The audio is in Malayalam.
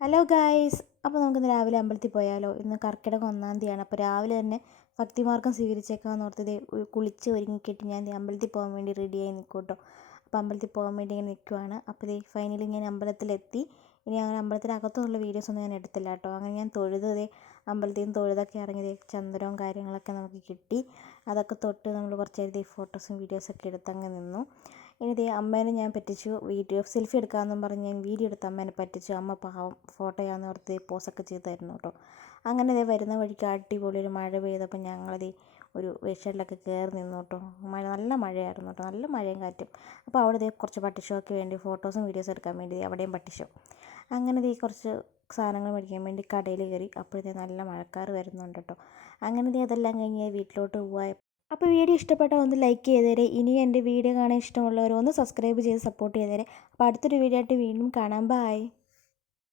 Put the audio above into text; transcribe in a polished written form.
ഹലോ ഗായ്സ്, അപ്പോൾ നമുക്കിന്ന് രാവിലെ അമ്പലത്തിൽ പോയാലോ? ഇന്ന് കർക്കിടകം 1-ാം തീയതിയാണ്. അപ്പോൾ രാവിലെ തന്നെ ഭക്തിമാർഗം സ്വീകരിച്ചേക്കാമെന്ന് ഓർത്ത് കുളിച്ച് ഒരുങ്ങിക്കെട്ടി ഞാൻ അമ്പലത്തിൽ പോകാൻ വേണ്ടി റെഡിയായി നിൽക്കും കേട്ടോ. അപ്പോൾ അമ്പലത്തിൽ പോകാൻ വേണ്ടി ഇങ്ങനെ നിൽക്കുവാണ്. അപ്പോൾ ഫൈനലി ഞാൻ അമ്പലത്തിലെത്തി. ഇനി അങ്ങനെ അമ്പലത്തിനകത്തുള്ള വീഡിയോസൊന്നും ഞാൻ എടുത്തില്ല കേട്ടോ. അങ്ങനെ ഞാൻ അമ്പലത്തിൽ നിന്ന് തൊഴുതൊക്കെ ഇറങ്ങി ചന്ദനവും കാര്യങ്ങളൊക്കെ നമുക്ക് കിട്ടി. അതൊക്കെ തൊട്ട് നമ്മൾ കുറച്ച് നേരം ഫോട്ടോസും വീഡിയോസൊക്കെ എടുത്തങ്ങ് നിന്നു. ഇനി അമ്മേനെ ഞാൻ പറ്റിച്ചു. സെൽഫി എടുക്കാമെന്നും പറഞ്ഞ് ഞാൻ വീഡിയോ എടുത്ത് അമ്മേനെ പറ്റിച്ചു. അമ്മ പാവം ഫോട്ടോയാണെന്ന് ഓർത്ത് പോസൊക്കെ ചെയ്ത് തരുന്നു കേട്ടോ. അങ്ങനെ വരുന്ന വഴിക്ക് അടിപൊളി ഒരു മഴ പെയ്തപ്പോൾ ഞങ്ങളത് ഒരു വെഷലിലൊക്കെ കയറി നിന്നു കേട്ടോ. നല്ല മഴയായിരുന്നു കേട്ടോ, നല്ല മഴയും കാറ്റും. അപ്പോൾ അവിടെ കുറച്ച് പട്ടിഷോയ്ക്ക് വേണ്ടി ഫോട്ടോസും വീഡിയോസും എടുക്കാൻ വേണ്ടി അവിടെയും പട്ടിഷോ. അങ്ങനെ കുറച്ച് സാധനങ്ങൾ മേടിക്കാൻ വേണ്ടി കടയിൽ കയറി. അപ്പോഴത്തേക്ക് നല്ല മഴക്കാറ് വരുന്നുണ്ട് കേട്ടോ. അങ്ങനെ അതെല്ലാം കഴിഞ്ഞ് വീട്ടിലോട്ട് പോവാൻ. അപ്പോൾ വീഡിയോ ഇഷ്ടപ്പെട്ടാൽ ഒന്ന് ലൈക്ക് ചെയ്തേരെ. ഇനി എൻ്റെ വീഡിയോ കാണാൻ ഇഷ്ടമുള്ളവർ ഒന്ന് സബ്സ്ക്രൈബ് ചെയ്ത് സപ്പോർട്ട് ചെയ്തേരെ. അപ്പോൾ അടുത്തൊരു വീഡിയോ ആയിട്ട് വീണ്ടും കാണാം. ബൈ.